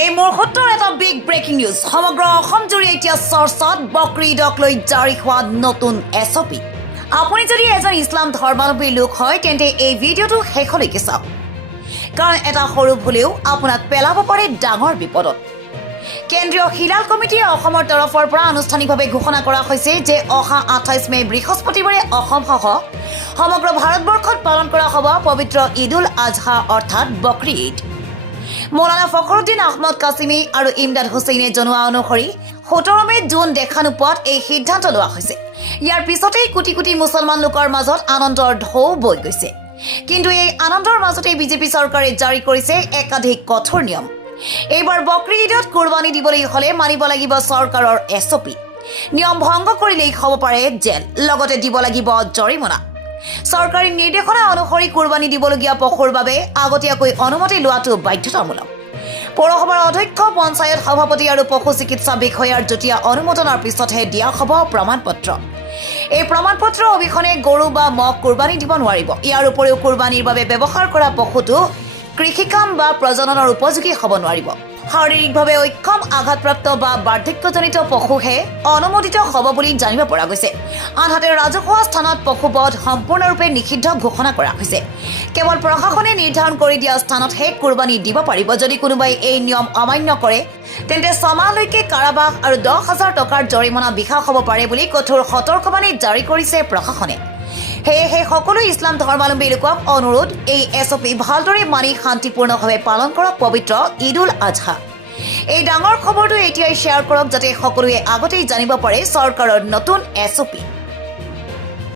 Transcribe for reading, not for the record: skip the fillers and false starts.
এই মুহূৰ্তৰ এটা বিগ ব্ৰেকিং নিউজ সমগ্ৰ অসম জুৰি এতিয়া চৰ্চাত বকৰি ঈদক লৈ জাৰি হোৱা নতুন SOP। আপুনি যদি এজন ইছলাম ধৰ্মাৱলম্বী লোক হয় তেন্তে এই ভিডিঅ'টো শেষলৈকে চাওক, কাৰণ এটা সৰু ভুলেও আপোনাক পেলাব পাৰে ডাঙৰ বিপদত। কেন্দ্ৰীয় হিলাল কমিটিয়ে অসমৰ তৰফৰ পৰা আনুষ্ঠানিকভাৱে ঘোষণা কৰা হৈছে যে অহা 28 মে বৃহস্পতিবাৰে অসমসহ সমগ্ৰ ভাৰতবৰ্ষত পালন কৰা হ'ব পবিত্ৰ ঈদ-উল আজহা অৰ্থাৎ বকৰি ঈদ। মৌলানা ফখৰুদ্দিন আহমদ কাছিমি আৰু ইমদাদ হুছেইনে জনোৱা অনুসৰি 17 মে জুন দেখা নোপোৱাত এই সিদ্ধান্ত লোৱা হৈছে। ইয়াৰ পিছতেই কোটি কোটি মুছলমান লোকৰ মাজত আনন্দৰ ঢৌ বৈ গৈছে। কিন্তু এই আনন্দৰ মাজতেই বিজেপি চৰকাৰে জাৰি কৰিছে একাধিক কঠোৰ নিয়ম। এইবাৰ বকৰি ঈদত কুৰবানী দিবলৈ হ'লে মানিব লাগিব চৰকাৰৰ SOP। নিয়ম ভংগ কৰিলেই হ'ব পাৰে জেল, লগতে দিব লাগিব জৰিমনা। চৰকাৰী নিৰ্দেশনা অনুসৰি কুৰবানী দিবলগীয়া পশুৰ বাবে আগতীয়াকৈ অনুমতি লোৱাটো বাধ্যতামূলক। পৌৰসভাৰ অধ্যক্ষ, পঞ্চায়ত সভাপতি আৰু পশু চিকিৎসা বিষয়াৰ যুটীয়া অনুমোদনৰ পিছতহে দিয়া হ'ব প্ৰমাণপত্ৰ। এই প্ৰমাণপত্ৰ অবিহনে গৰু বা মহ কুৰবানী দিব নোৱাৰিব। ইয়াৰ উপৰিও কুৰবানীৰ বাবে ব্যৱহাৰ কৰা পশুটো কৃষিকাম বা প্ৰজননৰ উপযোগী হ'ব নোৱাৰিব। শাৰীৰিকভাৱে অক্ষম, আঘাতপ্ৰাপ্ত বা বাৰ্ধক্যজনিত পশুহে অনুমোদিত হ'ব বুলি জানিব পৰা গৈছে। আনহাতে ৰাজহুৱা স্থানত পশুবধ সম্পূৰ্ণৰূপে নিষিদ্ধ ঘোষণা কৰা হৈছে। কেৱল প্ৰশাসনে নিৰ্ধাৰণ কৰি দিয়া স্থানতহে কুৰবানী দিব পাৰিব। যদি কোনোবাই এই নিয়ম অমান্য কৰে তেন্তে 6 মাহলৈকে কাৰাবাস আৰু 10,000 টকাৰ জৰিমনা বিহা হ'ব পাৰে বুলি কঠোৰ সতৰ্কবাণী জাৰি কৰিছে প্ৰশাসনে। সেয়েহে সকলো ইছলাম ধৰ্মাৱলম্বী লোকক অনুৰোধ, এই SOP ভালদৰে মানি শান্তিপূৰ্ণভাৱে পালন কৰক পবিত্ৰ ঈদ-উল আজহা। এই ডাঙৰ খবৰটো এতিয়াই শ্বেয়াৰ কৰক যাতে সকলোৱে আগতেই জানিব পাৰে চৰকাৰৰ নতুন SOP।